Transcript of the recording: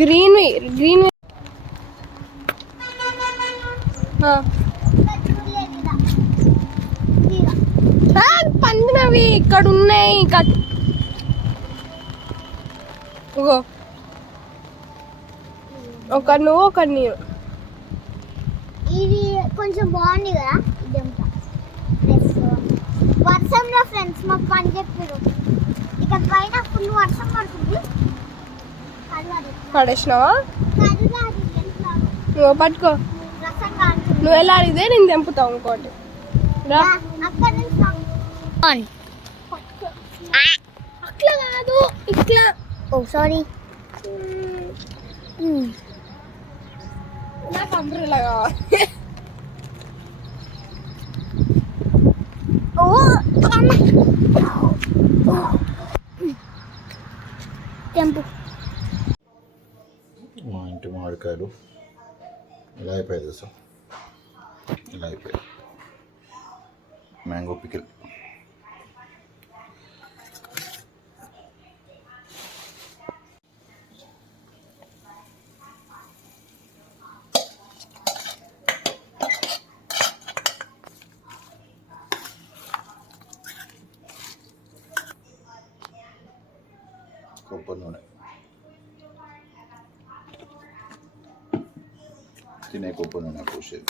Green green. పందినవి ఇక్కడ ఉన్నాయి ఒక నువ్వు ఒక నేను కొంచెం బాగుంది కదా? ఇదంతా డ్రెస్ వర్షంలో ఫ్రెండ్స్ మాకు పని చెప్పారు ఇక పైన ఫుల్ వర్షం పడుతుంది. పడేసినావా? నువ్వు పట్టుకో. నువ్వు ఎలా అడిగితే నేను తెంపుతావు ఇంకోటి. అట్లా కాదు ఇట్లా. ఓ సారీ నాకు అంబ్రెలా కావాలి. మా ఇంటి మామిడికాయలు ఇలా అయిపోయాయి తెలుసా ఇలా అయిపోయాయి mango pickle coconut tinay ko po na na po siya.